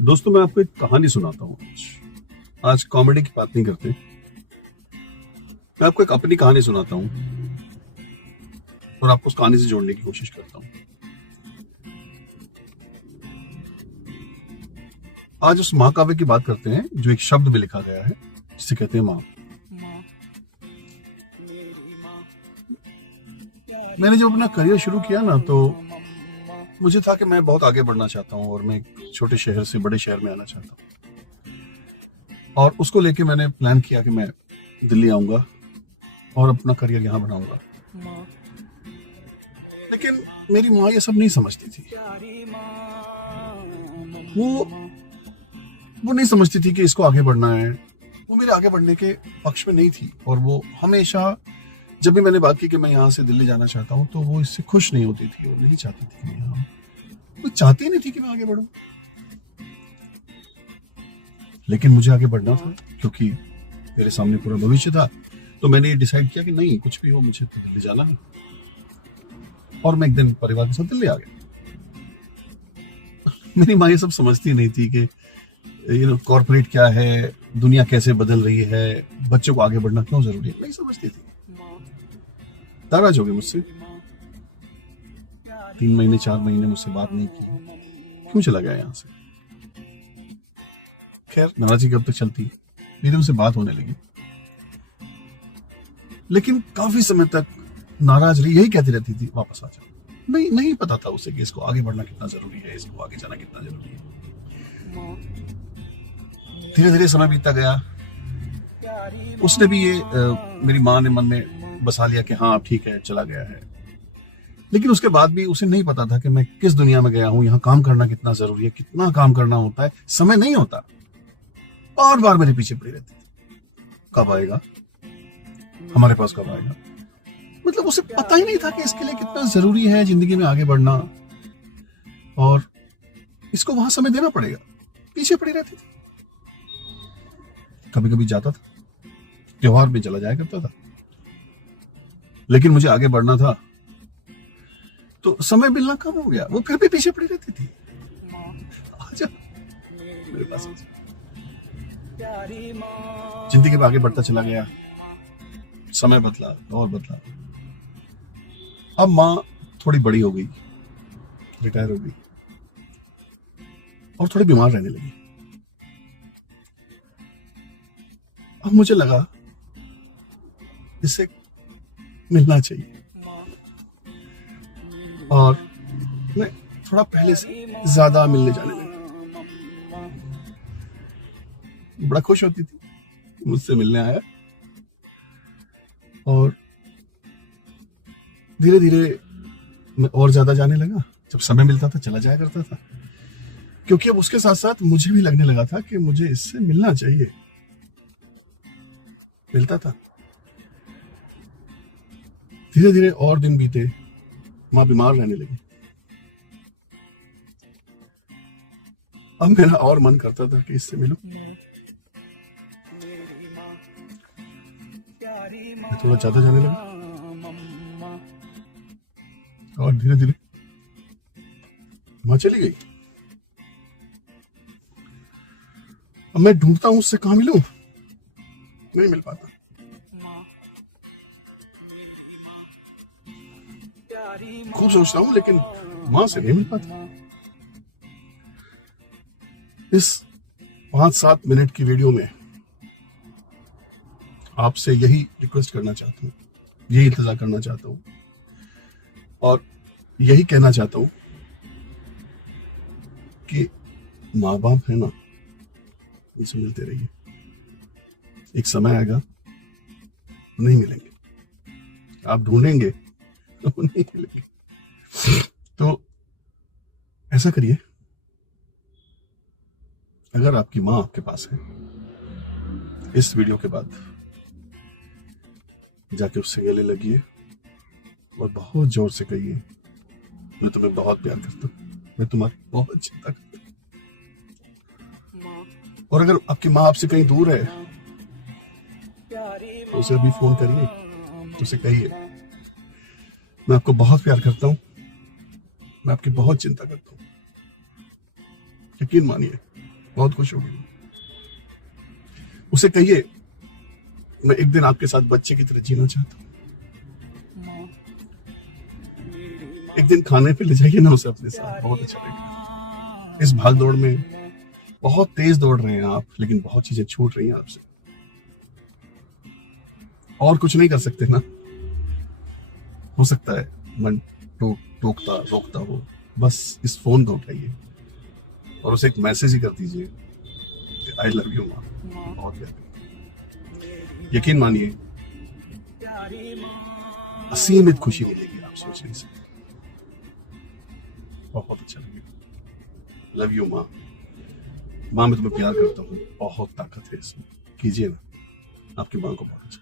दोस्तों, मैं आपको एक कहानी सुनाता हूँ आज कॉमेडी की बात नहीं करते। मैं आपको एक अपनी कहानी सुनाता हूँ और आपको उस कहानी से जोड़ने की कोशिश करता हूँ। आज उस महाकाव्य की बात करते हैं जो एक शब्द में लिखा गया है, जिसे कहते हैं माँ। मैंने जब अपना करियर शुरू किया ना, तो मुझे था कि मैं बहुत आगे बढ़ना चाहता हूँ और मैं एक छोटे शहर से बड़े शहर में आना चाहता हूँ। और उसको लेके मैंने प्लान किया कि मैं दिल्ली आऊंगा और अपना करियर यहाँ बनाऊंगा। लेकिन मेरी माँ ये सब नहीं समझती थी। वो नहीं समझती थी कि इसको आगे बढ़ना है। वो मेरे आगे बढ़ने के पक्ष में नहीं थी। और वो हमेशा जब भी मैंने बात की कि मैं यहाँ से दिल्ली जाना चाहता हूँ, तो वो इससे खुश नहीं होती थी और नहीं चाहती थी कि मैं यहाँ, वो चाहती नहीं थी कि मैं आगे बढ़ूं। लेकिन मुझे आगे बढ़ना था क्योंकि मेरे सामने पूरा भविष्य था। तो मैंने ये डिसाइड किया कि नहीं, कुछ भी हो, मुझे तो दिल्ली जाना है। और मैं एक दिन परिवार के साथ दिल्ली आ गया। मेरी माँ ये सब समझती नहीं थी कि कॉर्पोरेट क्या है, दुनिया कैसे बदल रही है, बच्चों को आगे बढ़ना क्यों जरूरी है, नहीं समझती थी। नाराज हो गई मुझसे। 3 महीने 4 महीने मुझसे बात नहीं की। क्यों चला गया यहाँ से? खैर, नाराजगी कब तक चलती, मेरी उनसे बात होने लगी। लेकिन काफी समय तक नाराज रही, यही कहती रहती थी वापस आ जाओ। नहीं पता था उसे कि इसको आगे बढ़ना कितना जरूरी है, इसको आगे जाना कितना जरूरी है। धीरे धीरे समय बीतता गया। उसने भी ये मेरी माँ ने मन में बसा लिया कि हाँ ठीक है, चला गया है। लेकिन उसके बाद भी उसे नहीं पता था कि मैं किस दुनिया में गया हूं, यहाँ काम करना कितना जरूरी है, कितना काम करना होता है, समय नहीं होता। बार बार मेरे पीछे पड़ी रहती थी, कब आएगा, हमारे पास कब आएगा। मतलब उसे पता ही नहीं था कि इसके लिए कितना जरूरी है जिंदगी में आगे बढ़ना, और इसको वहां समय देना पड़ेगा। पीछे पड़ी रहती थी। कभी कभी जाता था, त्योहार में चला जाया करता था, लेकिन मुझे आगे बढ़ना था तो समय मिलना कम हो गया। वो फिर भी पीछे पड़ी रहती थी। आजा मेरे पास। जिंदगी में आगे बढ़ता चला गया, समय बदला और बदला। अब माँ थोड़ी बड़ी हो गई, रिटायर हो गई और थोड़ी बीमार रहने लगी। अब मुझे लगा इससे मिलना चाहिए, और मैं थोड़ा पहले से ज्यादा मिलने जाने लगा। बड़ा खुश होती थी, मुझसे मिलने आया। और धीरे धीरे मैं और ज्यादा जाने लगा। जब समय मिलता था चला जाया करता था, क्योंकि अब उसके साथ साथ मुझे भी लगने लगा था कि मुझे इससे मिलना चाहिए। मिलता था। धीरे धीरे और दिन बीते, माँ बीमार रहने लगी। अब मेरा और मन करता था कि इससे मिलूं। मैं थोड़ा ज्यादा जाने लगा और धीरे धीरे माँ चली गई। अब मैं ढूंढता हूं उससे, कहां मिलूं, नहीं मिल पाता। खूब सोचता हूं, लेकिन मां से नहीं मिल पाता। इस 5-7 मिनट की वीडियो में आपसे यही रिक्वेस्ट करना चाहता हूं, यही इंतजार करना चाहता हूं, और यही कहना चाहता हूं कि माँ बाप है ना, उनसे मिलते रहिए। एक समय आएगा नहीं मिलेंगे, आप ढूंढेंगे तो नहीं मिलेंगे। तो ऐसा करिए, अगर आपकी माँ आपके पास है, इस वीडियो के बाद जाके उससे गले लगिए और बहुत जोर से कहिए, मैं तुम्हें बहुत प्यार करता हूं, मैं तुम्हारी बहुत चिंता करता हूं। और अगर आपकी माँ आपसे कहीं दूर है तो उसे अभी फोन करिए, उसे कहिए मैं आपको बहुत प्यार करता हूं, मैं आपकी बहुत चिंता करता हूं। यकीन मानिए, बहुत खुश होगी। उसे कहिए मैं एक दिन आपके साथ बच्चे की तरह जीना चाहता हूँ। एक दिन खाने पे ले जाइए ना उसे अपने साथ, बहुत अच्छा लगेगा। इस भाग दौड़ में बहुत तेज दौड़ रहे हैं आप, लेकिन बहुत चीजें छूट रही हैं आपसे। और कुछ नहीं कर सकते ना, हो सकता है मन टोकता रोकता हो, बस इस फोन को उठाइए और उसे एक मैसेज ही कर दीजिए कि आई लव यू माँ। बहुत प्यार, यकीन मानिए असीमित खुशी मिलेगी, आप सोच नहीं सकते। बहुत अच्छा लगेगा। लव यू माँ। माँ मैं तुम्हें प्यार करता हूँ, बहुत ताकत है इसमें, कीजिए ना, आपकी माँ को बहुत अच्छा।